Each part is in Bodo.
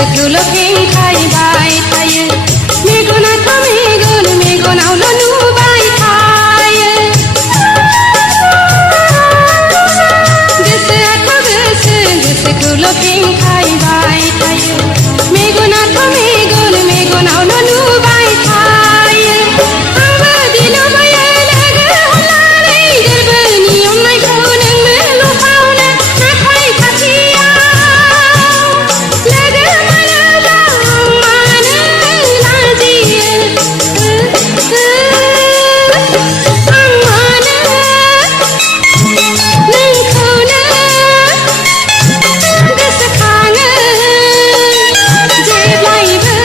गोसोखौल' खेंखायबाय थायो मेगनाथ' मेगन मेगनावल' नुबाय थायो गोसोखौल' खेंखायबाय थायो मेगनाथ' मेगन मेगनावल' नुबाय थायो आंबो लुबैयो लोगो हमनानै गोरबोनि अननायखौ नोंनो लुफावनो नाथाय खाथियाव लोगो मोनोब्ला आं मानो लाजियो आं मानो नोंखौनो गोसोखाङो जेब्लायबो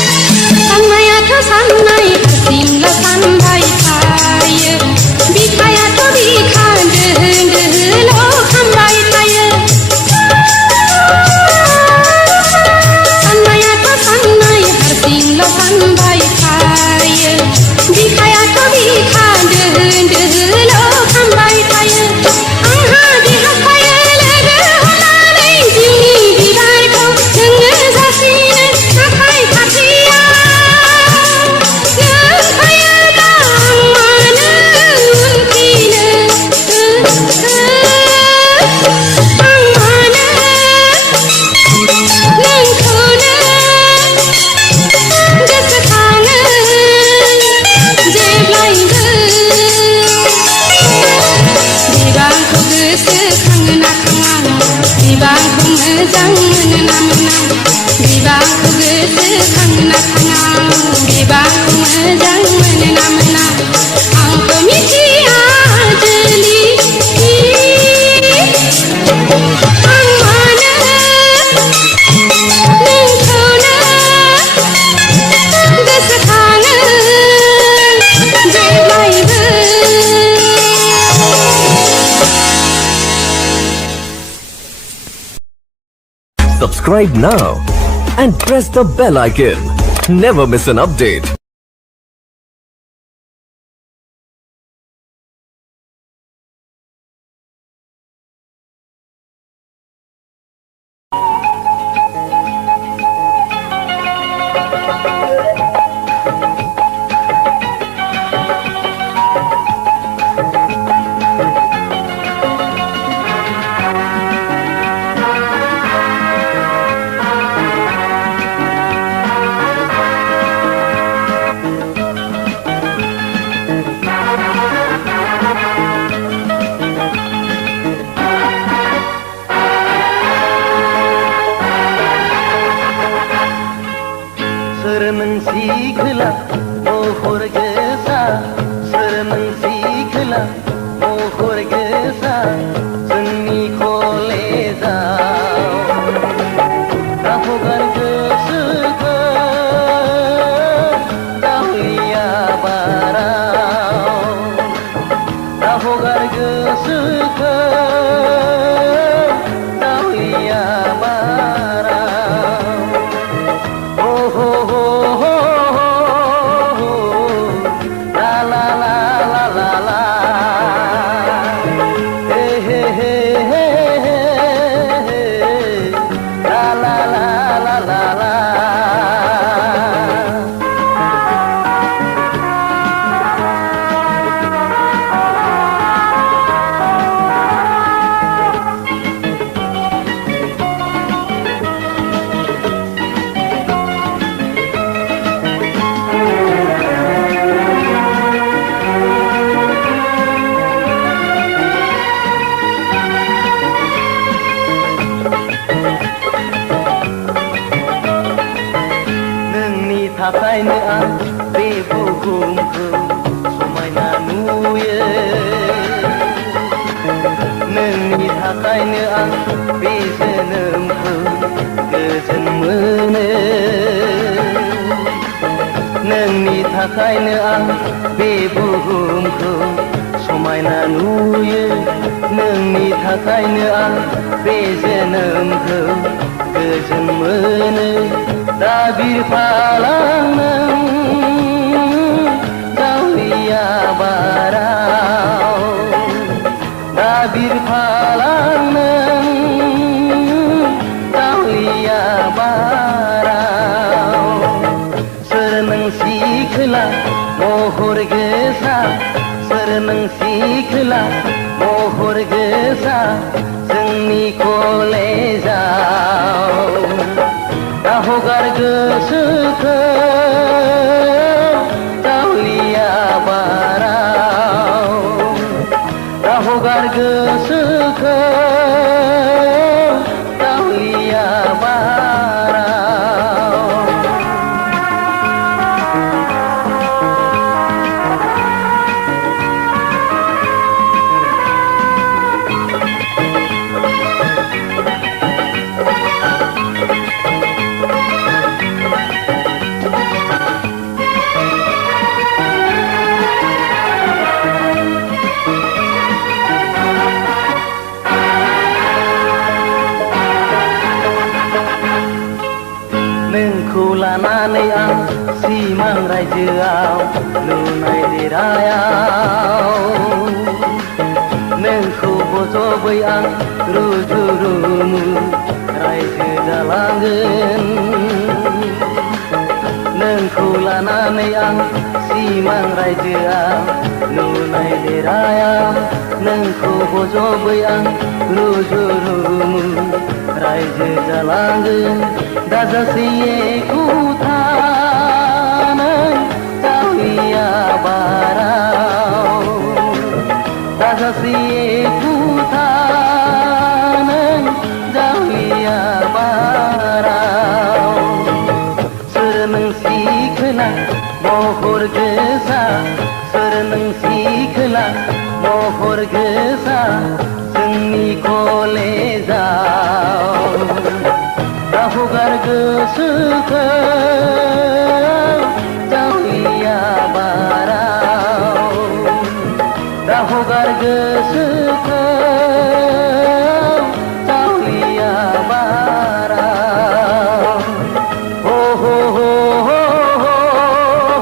साननायाथ' साननाय हारसिंल' सानबाय थायो बिखायाथ' बिखा दोहो दोहोल' खामबाय थायो साननायाथ' साननाय हारसिंल' सानबाय थायो बिखायाथ' बिखा दोहो दोहोल' खामबाय थायो आंहा देहाखायो लोगो हमनानै जिउनि बिबारखौ नोंनो जासिनो नाथाय खाथियाव नों फैयोब्ला आं मानो उनफिनो आं मानो नोंखौनो गोसोखाङो जेब्लायबो बिबांखौ गोसोखाङो ना खाङा बिबांखौ मोजां मोनो ना मोना बिबांखौ गोसोखाङो ना खाङा बिबांखौ मोजां मोनो ना मोना आंथ' मिथिया जोलि आं मानो नोंखौनो गोसोखाङो जेब्लायबो Subscribe now and press the bell icon. Never miss an update. सीखला मोहर गेसा सोरमोन सीखला मोहर गेसा जोंनि कलेजाव दाहगार गोसोखौ दाहैया बाराव दाहगार गोसोखौ दाहैया बाराव हो थाखायनो आं बे बुहुमखौ समायना नुयो नोंनि थाखायनो आं बे बे जोनोमखौ गोजोन मोनो नोंनि थाखायनो आं बे बुहुमखौ समायना नुयो नोंनि थाखायनो आं बे जोनोमखौ गोजोन मोनो दा बिरफालां नों जावलिया बाराव दा बिरफालां नों जावलिया बाराव सोर नोंसि खोला महर गोसा सोर नोंसि खोला महर गोसा जोंनि कलेजाव दा हगार गोसोखौ जावलिया बाराव दा हगार गोसोखौ जावलिया बाराव नोंखौ लानानै आं सिमां रायजोआव लुनाय देरायाव नोंखौ बजबै आं रुजु रुमु रायजो जालांगोन नोंखौ लानानै आं सिमां रायजोआव लुनाय देरायाव नोंखौ बजबै आं रुजु रुमु रायजो जालांगोन दाजासै एखुथानै जावलिया बाराव दाजासै एखुथानै जावलिया बाराव सोर नोंसि खोला महर गोसा सोर नोंसि खोला महर गोसा जोंनि कलेजाव दा हगार गोसोखौ जावलिया बाराव दा हगार गोसोखौ जावलिया बाराव हो हो हो हो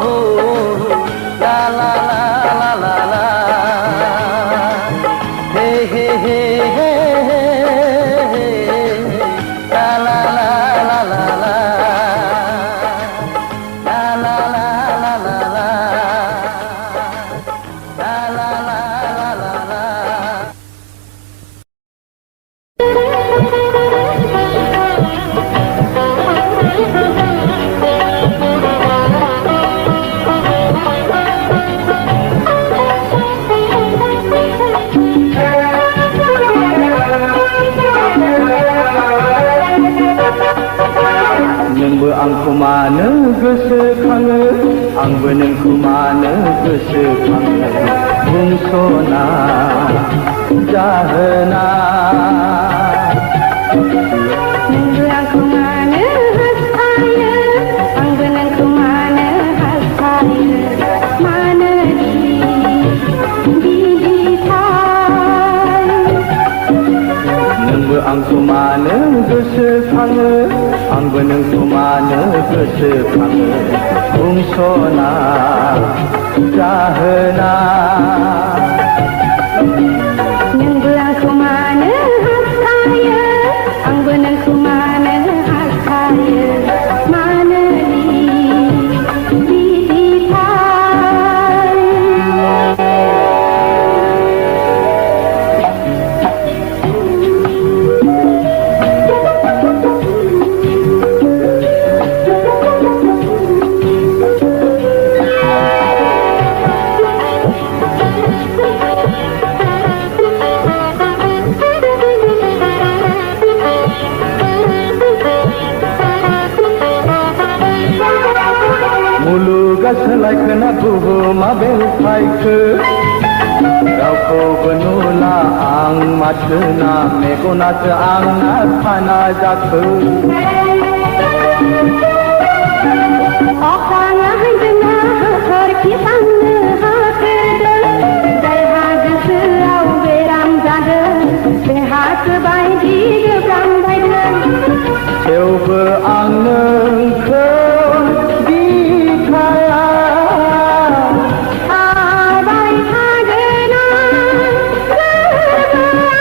हो ला ला ला ला ला हे हे हे हे la la la la la la la la la la la la la la la la नोंबो आंखौ मानो गोसोखाङो आंबो नोंखौ मानो गोसोखाङो बुंस'ना जाहोना नोंबो आंखौ मानो हास्थायो आंबो नोंखौ मानो हास्थायो मानो बिदिथाय नोंबो आंखौ मानो गोसोखाङो आंबो नोंखौ मानो गोसोखाङो बुंस'ना जाहोना नोंबो आंखौ मानो हास्थायो आंबो नोंखौ मानो हास्थायो मानो बिदिथाय मुलुगा सोलायखोना बुहुमा बेलथायखो रावखौ रावखौबो नुला आं माथोना मेगनासो आंना खाना जाखो अखाङा जोंना हरखिखांनो हाखोदों जायहा गोसोआव बेराम जादों बेहासो बायदि गोब्राम बायदों थेवबो आं नोंखौ बिखाया थाबाय थागोन गोरबोआव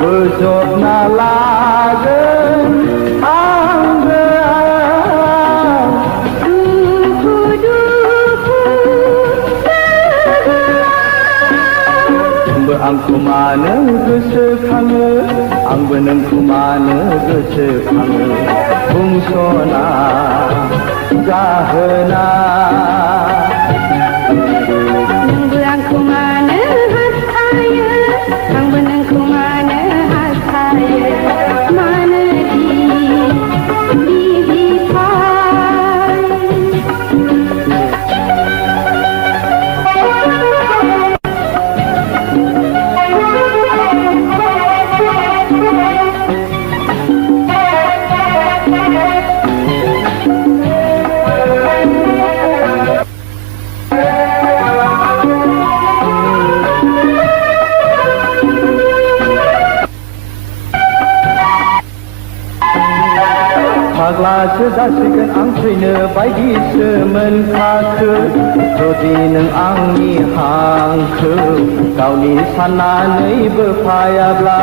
बोजबना लागोन आंगोआव दुखु दुखु नोंबो आंखौ मानो गोसोखाङो आंबो नोंखौ मानो गोसोखाङो बुंस'ना जाहोना नोंबो आंखौ मानो हास्थायो आंबो नोंखौ मानो हास्थायो मानो फाग्लासो जासिगोन आं थैनो बायदिसो मोनखाखो जुदि नों आंनि हांखो गावनि साननानैबो फायाब्ला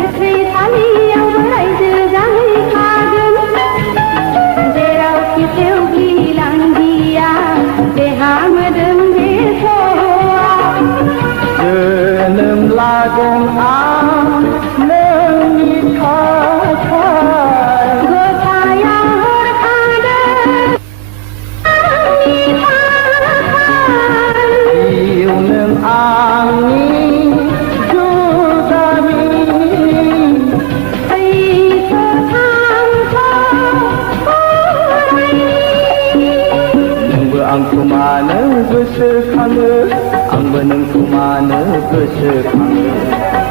गोथैसालियाव रायजो जाहैखागोन जेरावखि थेवबि लांदिया देहा मोदोम बे सहआ जोनोम लागोन आं नोंनि थाखाय गथाया हरखादों आंनि थाखाय जिउ नों आंनि जुदानि फैखो थांखो अरायनि नोंबो आंखौ मानो गोसोखाङो आंबो नोंखौ मानो गोसोखाङो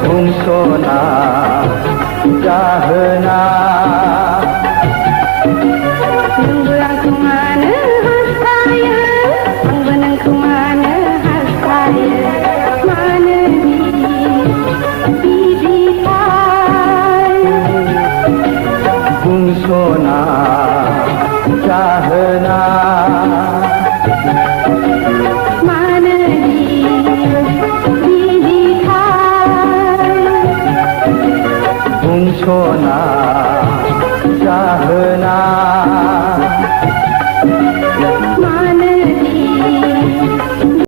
बुंस'ना जाहोना